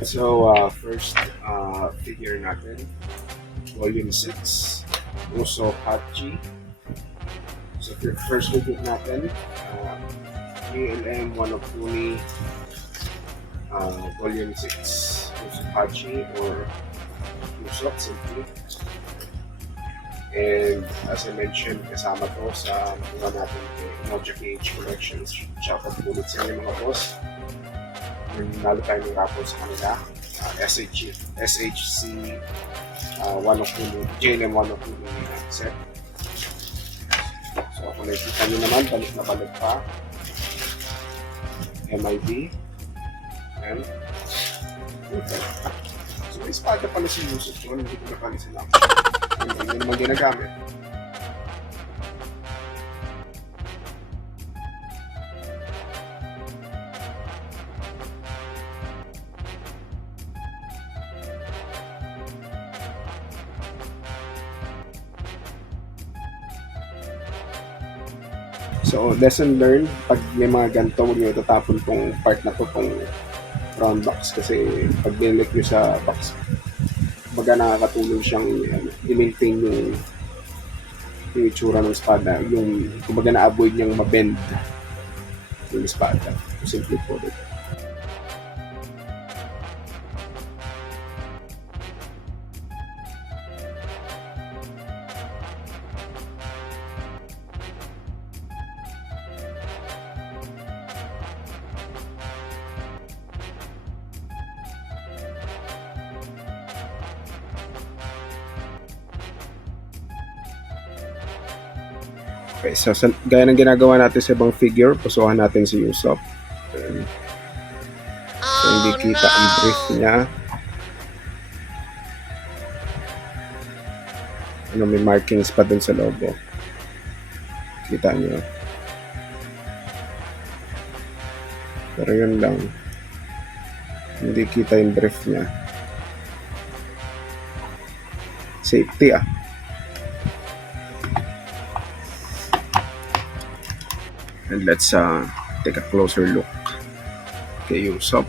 Alright, so first figure natin, volume 6, Uso Hachi. So first figure natin, JLM Wanokuni volume 6, Uso Hachi or Usop simply. And as I mentioned, kasama to sa mga natin Mojo PH Collections. Shoutout po ulit sa inyo mga boss. Nalo tayo ng raffle sa kanila. SHC Wanokuni, JLM Wanokuni set. So kung nakikita nyo naman, balik na balik pa. MIB. And okay. So may espada pala si Yusuf doon, hindi ko napansin lang. Hindi naman ginagamit. So, lesson learned, pag may mga ganito, huwag nyo itatapon tong part na to, tong round box. Kasi pag nilik nyo sa box, baga nakakatulong siyang i-maintain yung itsura ng espada. Yung, kumbaga na-avoid niyang mabend yung espada. Simply put it. Okay, so gaya ng ginagawa natin sa ibang figure, pusuhan natin si Usopp. So hindi kita ang brief niya. May markings pa dun sa logo. Kita niyo. Pero yun lang. Hindi kita yung brief niya. Safety And let's take a closer look kay Usopp.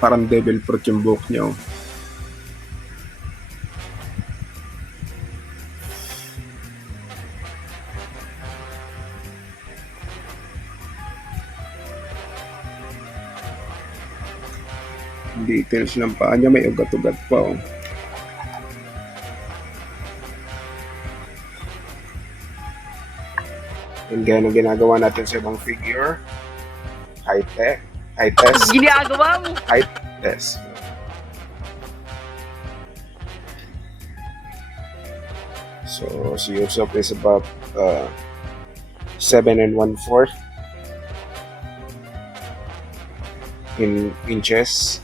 Parang devil fruit yung buhok niya. Details ng paa niya, may ugat-ugat pa. And gaya ng ginagawa natin sa ibang figure, height test. Ginagawa mo? Height test. So, si Usopp is about 7 1/4 in inches.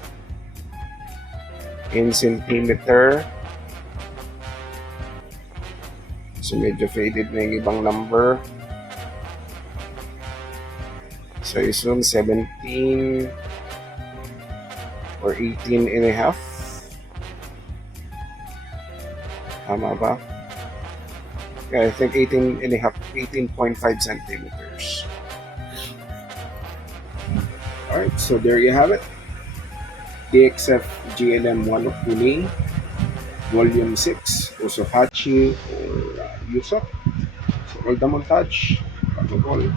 In centimeter. So, medyo faded na yung ibang number. So, isang 17 or 18 and a half. Tama ba? Yeah, I think 18 and a half, 18.5 centimeters. Alright, so there you have it. DXF JLM Wanokuni, Volume 6, Uso Hachi or Usopp. So, all the montage. Pagod.